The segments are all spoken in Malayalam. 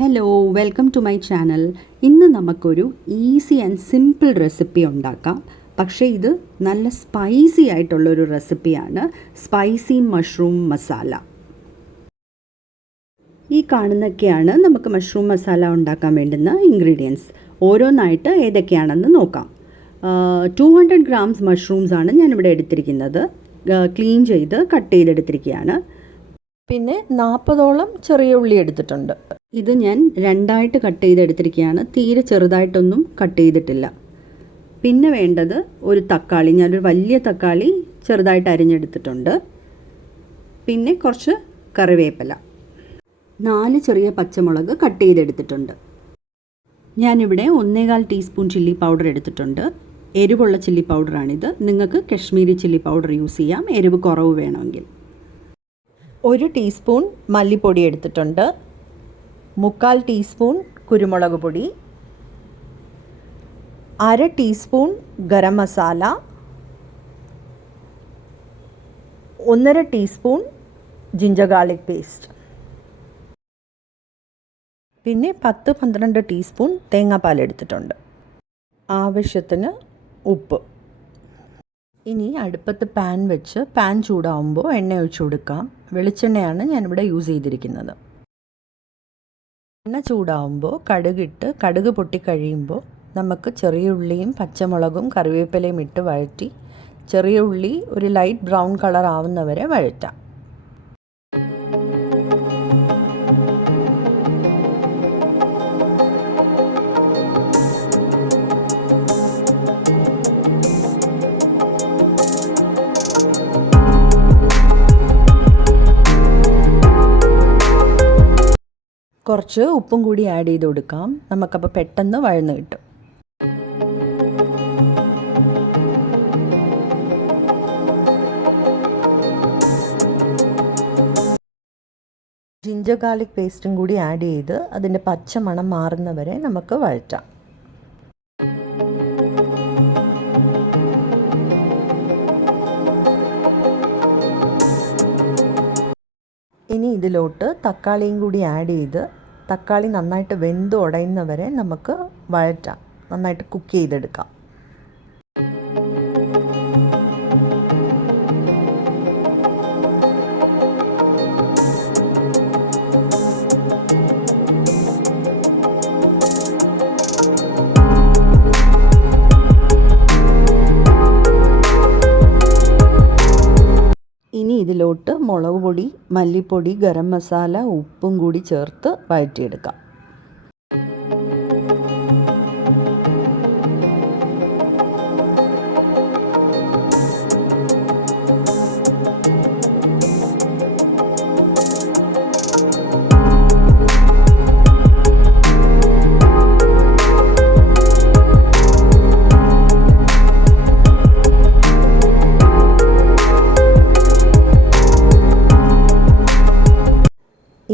Hello, welcome to my channel. ഇന്ന് നമുക്കൊരു ഈസി ആൻഡ് സിമ്പിൾ റെസിപ്പി ഉണ്ടാക്കാം. പക്ഷേ ഇത് നല്ല സ്പൈസി ആയിട്ടുള്ളൊരു റെസിപ്പിയാണ്. Spicy mushroom masala. ഈ കാണുന്നൊക്കെയാണ് നമുക്ക് മഷ്റൂം മസാല ഉണ്ടാക്കാൻ വേണ്ടുന്ന ഇൻഗ്രീഡിയൻസ്. ഓരോന്നായിട്ട് ഏതൊക്കെയാണെന്ന് നോക്കാം. 200 ഗ്രാംസ് മഷ്റൂംസ് ആണ് ഞാനിവിടെ എടുത്തിരിക്കുന്നത്. ക്ലീൻ ചെയ്ത് കട്ട് ചെയ്തെടുത്തിരിക്കുകയാണ്. പിന്നെ 40ഓളം ചെറിയ ഉള്ളി എടുത്തിട്ടുണ്ട്. ഇത് ഞാൻ രണ്ടായിട്ട് കട്ട് ചെയ്തെടുത്തിരിക്കുകയാണ്. തീരെ ചെറുതായിട്ടൊന്നും കട്ട് ചെയ്തിട്ടില്ല. പിന്നെ വേണ്ടത് ഒരു തക്കാളി. ഞാനൊരു വലിയ തക്കാളി ചെറുതായിട്ട് അരിഞ്ഞെടുത്തിട്ടുണ്ട്. പിന്നെ കുറച്ച് കറിവേപ്പില, 4 ചെറിയ പച്ചമുളക് കട്ട് ചെയ്തെടുത്തിട്ടുണ്ട്. ഞാനിവിടെ 1.25 ടീസ്പൂൺ ചില്ലി പൗഡർ എടുത്തിട്ടുണ്ട്. എരിവുള്ള ചില്ലി പൗഡറാണിത്. നിങ്ങൾക്ക് കശ്മീരി ചില്ലി പൗഡർ യൂസ് ചെയ്യാം, എരിവ് കുറവ് വേണമെങ്കിൽ. 1 ടീസ്പൂൺ മല്ലിപ്പൊടി എടുത്തിട്ടുണ്ട്. 1/4 ടീസ്പൂൺ കുരുമുളക് പൊടി, 1/2 teaspoon garam masala, 1.5 teaspoon ginger garlic paste, പിന്നെ 10-12 ടീസ്പൂൺ തേങ്ങാപ്പാൽ എടുത്തിട്ടുണ്ട്. ആവശ്യത്തിന് ഉപ്പ്. ഇനി അടുപ്പത്ത് പാൻ വെച്ച് പാൻ ചൂടാവുമ്പോൾ എണ്ണ ഒഴിച്ചു കൊടുക്കാം. വെളിച്ചെണ്ണയാണ് ഞാനിവിടെ യൂസ് ചെയ്തിരിക്കുന്നത്. എണ്ണ ചൂടാവുമ്പോൾ കടുകിട്ട് കടുക് പൊട്ടിക്കഴിയുമ്പോൾ നമുക്ക് ചെറിയ ഉള്ളിയും പച്ചമുളകും കറിവേപ്പിലയും ഇട്ട് വഴറ്റി ചെറിയ ഉള്ളി ഒരു ലൈറ്റ് ബ്രൗൺ കളർ ആവുന്നവരെ വഴറ്റാം. കുറച്ച് ഉപ്പും കൂടി ആഡ് ചെയ്ത് കൊടുക്കാം. നമുക്കപ്പോൾ പെട്ടെന്ന് വഴന്ന് കിട്ടും. ജിഞ്ചർ ഗാർലിക് പേസ്റ്റും കൂടി ആഡ് ചെയ്ത് അതിൻ്റെ പച്ച മണം മാറുന്നവരെ നമുക്ക് വഴറ്റാം. ഇനി ഇതിലോട്ട് തക്കാളിയും കൂടി ആഡ് ചെയ്ത് തക്കാളി നന്നായിട്ട് വെന്ത് ഉടയുന്നവരെ നമുക്ക് വഴറ്റാം. നന്നായിട്ട് കുക്ക് ചെയ്തെടുക്കാം. ഇനി ഇതിലോട്ട് മുളക് പൊടി, മല്ലിപ്പൊടി, ഗരം മസാല, ഉപ്പും കൂടി ചേർത്ത് വഴറ്റിയെടുക്കാം.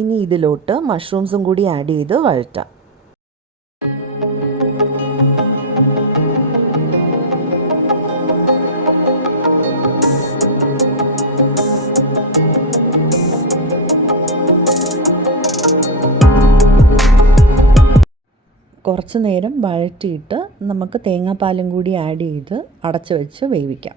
ഇനി ഇതിലോട്ട് മഷ്റൂംസും കൂടി ആഡ് ചെയ്ത് വഴറ്റാം. കുറച്ച് നേരം വഴറ്റിയിട്ട് നമുക്ക് തേങ്ങാപ്പാലും കൂടി ആഡ് ചെയ്ത് അടച്ചു വെച്ച് വേവിക്കാം.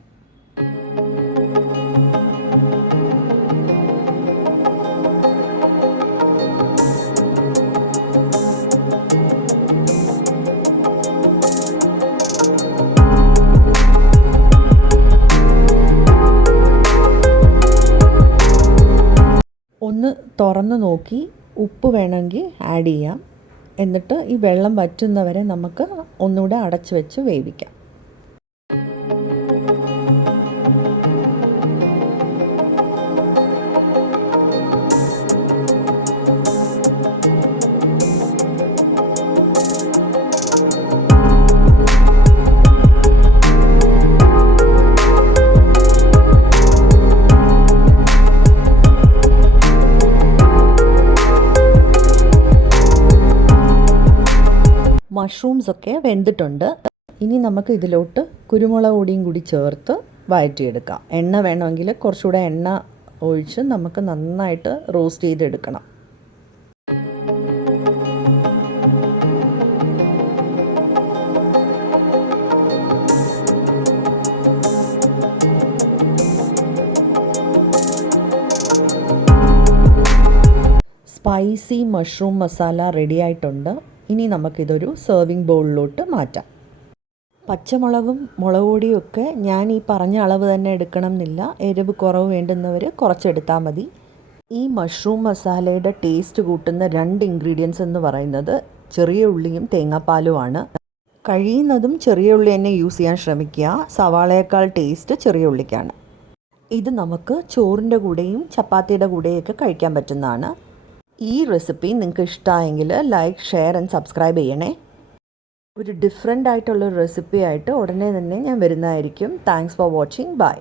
ഒന്ന് തുറന്ന് നോക്കി ഉപ്പ് വേണമെങ്കിൽ ആഡ് ചെയ്യാം. എന്നിട്ട് ഈ വെള്ളം വറ്റുന്നവരെ നമുക്ക് ഒന്നുകൂടെ അടച്ചു വെച്ച് വേവിക്കാം. മഷ്റൂംസൊക്കെ വെന്തിട്ടുണ്ട്. ഇനി നമുക്ക് ഇതിലോട്ട് കുരുമുളക് പൊടിയും കൂടി ചേർത്ത് വഴറ്റിയെടുക്കാം. എണ്ണ വേണമെങ്കിൽ കുറച്ചുകൂടെ എണ്ണ ഒഴിച്ച് നമുക്ക് നന്നായിട്ട് റോസ്റ്റ് ചെയ്തെടുക്കണം. സ്പൈസി മഷ്റൂം മസാല റെഡി ആയിട്ടുണ്ട്. ഇനി നമുക്കിതൊരു സെർവിങ് ബൗളിലോട്ട് മാറ്റാം. പച്ചമുളകും മുളക് പൊടിയും ഒക്കെ ഞാൻ ഈ പറഞ്ഞ അളവ് തന്നെ എടുക്കണം എന്നില്ല. എരിവ് കുറവ് വേണ്ടുന്നവർ കുറച്ചെടുത്താൽ മതി. ഈ മഷ്റൂം മസാലയുടെ ടേസ്റ്റ് കൂട്ടുന്ന 2 ഇൻഗ്രീഡിയൻസ് എന്ന് പറയുന്നത് ചെറിയ ഉള്ളിയും തേങ്ങാപ്പാലുമാണ്. കഴിയുന്നതും ചെറിയ ഉള്ളി തന്നെ യൂസ് ചെയ്യാൻ ശ്രമിക്കുക. സവാളയേക്കാൾ ടേസ്റ്റ് ചെറിയ ഉള്ളിക്കാണ്. ഇത് നമുക്ക് ചോറിൻ്റെ കൂടെയും ചപ്പാത്തിയുടെ കൂടെയൊക്കെ കഴിക്കാൻ പറ്റുന്നതാണ്. ഈ റെസിപ്പി നിങ്ങൾക്ക് ഇഷ്ടമായെങ്കിൽ ലൈക്ക്, ഷെയർ ആൻഡ് സബ്സ്ക്രൈബ് ചെയ്യണേ. ഒരു ഡിഫറെൻ്റ് ആയിട്ടുള്ളൊരു റെസിപ്പി ആയിട്ട് ഉടനെ തന്നെ ഞാൻ വരുന്നതായിരിക്കും. Thanks for watching. ബൈ.